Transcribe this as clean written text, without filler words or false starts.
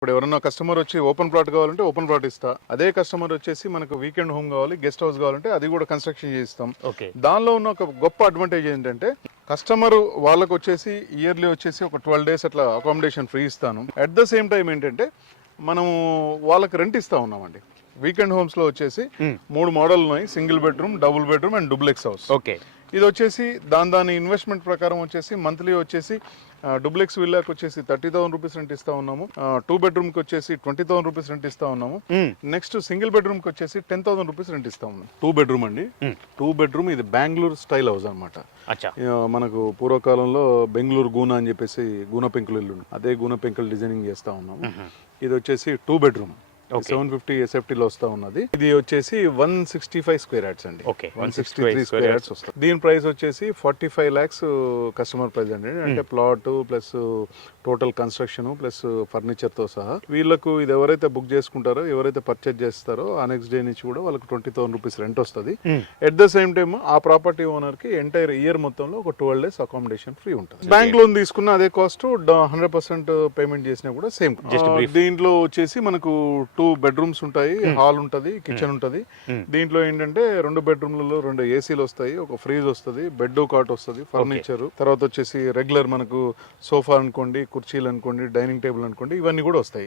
ఇప్పుడు ఎవరన్నా కస్టమర్ వచ్చి ఓపెన్ ప్లాట్ కావాలంటే ఓపెన్ ప్లాట్ ఇస్తా. అదే కస్టమర్ వచ్చేసి మనకు వీకెండ్ హోమ్ కావాలి, గెస్ట్ హౌస్ కావాలంటే అది కూడా కన్స్ట్రక్షన్ చేయిస్తాం. ఓకే. దానిలో ఉన్న ఒక గొప్ప అడ్వాంటేజ్ ఏంటంటే కస్టమర్ వాళ్ళకి వచ్చేసి ఇయర్లీ వచ్చేసి ఒక 12 days అట్లా అకామిడేషన్ ఫ్రీ ఇస్తాను. అట్ ద సేమ్ టైం ఏంటంటే మనము వాళ్ళకి రెంట్ ఇస్తా ఉన్నామండి. వీకెండ్ హోమ్స్ లో వచ్చేసి 3 మోడల్ ఉన్నాయి. Single bedroom, double bedroom and duplex house. Okay. ఇది వచ్చేసి దాని ఇన్వెస్ట్మెంట్ ప్రకారం వచ్చేసి మంత్లీ వచ్చేసి డూప్లెక్స్ విల్లాకి వచ్చేసి 30,000 రూపీస్ రెంట్ ఇస్తా ఉన్నాము. 2 bedroom కి వచ్చేసి 20,000 రూపీస్ రెంట్ ఇస్తా ఉన్నాము. నెక్స్ట్ సింగిల్ బెడ్రూమ్ కి వచ్చేసి 10,000 రూపీస్ రెంట్ ఇస్తా ఉన్నాము. 2 bedroom అండి. 2 bedroom ఇది బెంగళూరు స్టైల్ హౌస్ అనమాట. మనకు పూర్వకాలంలో బెంగళూరు గూన అని చెప్పేసి గూన పెంకులు ఇల్లు, అదే గూన పెంకులు డిజైనింగ్ చేస్తా ఉన్నాము. ఇది వచ్చేసి 2 bedroom 750 SFT లో వస్తా ఉన్నది. ఇది వచ్చేసి 165 square yards అండి. 163 square yards వస్తుంది. దీని ప్రైస్ వచ్చేసి 45 lakhs కస్టమర్ ప్రైస్ అండి. అంటే plot plus total construction plus furniture తో సహా. వీళ్ళకు ఇది ఎవరైతే బుక్ చేసుకుంటారో, ఎవరైతే పర్చేజ్ చేస్తారో ఆ నెక్స్ట్ డే నుంచి కూడా వాళ్ళకి 20,000 రూపీస్ రెంట్ వస్తుంది. ఎట్ ద సేమ్ టైమ్ ఆ ప్రాపర్టీ ఓనర్ కి ఎంటైర్ ఇయర్ మొత్తంలో ఒక 12 days అకామిడేషన్ ఫ్రీ ఉంటుంది. బ్యాంక్ లోన్ తీసుకున్న అదే కాస్ట్, 100% పేమెంట్ చేసినా కూడా సేమ్. దీంట్లో వచ్చేసి మనకు 2 bedrooms ఉంటాయి, హాల్ ఉంటది, కిచెన్ ఉంటది. దీంట్లో ఏంటంటే 2 bedroomలలో 2 ఏసీలు వస్తాయి, ఒక ఫ్రీజ్ వస్తుంది, బెడ్ కాట్ వస్తుంది, ఫర్నిచర్, తర్వాత వచ్చేసి రెగ్యులర్ మనకు సోఫా అనుకోండి, కుర్చీలు అనుకోండి, డైనింగ్ టేబుల్ అనుకోండి, ఇవన్నీ కూడా వస్తాయి.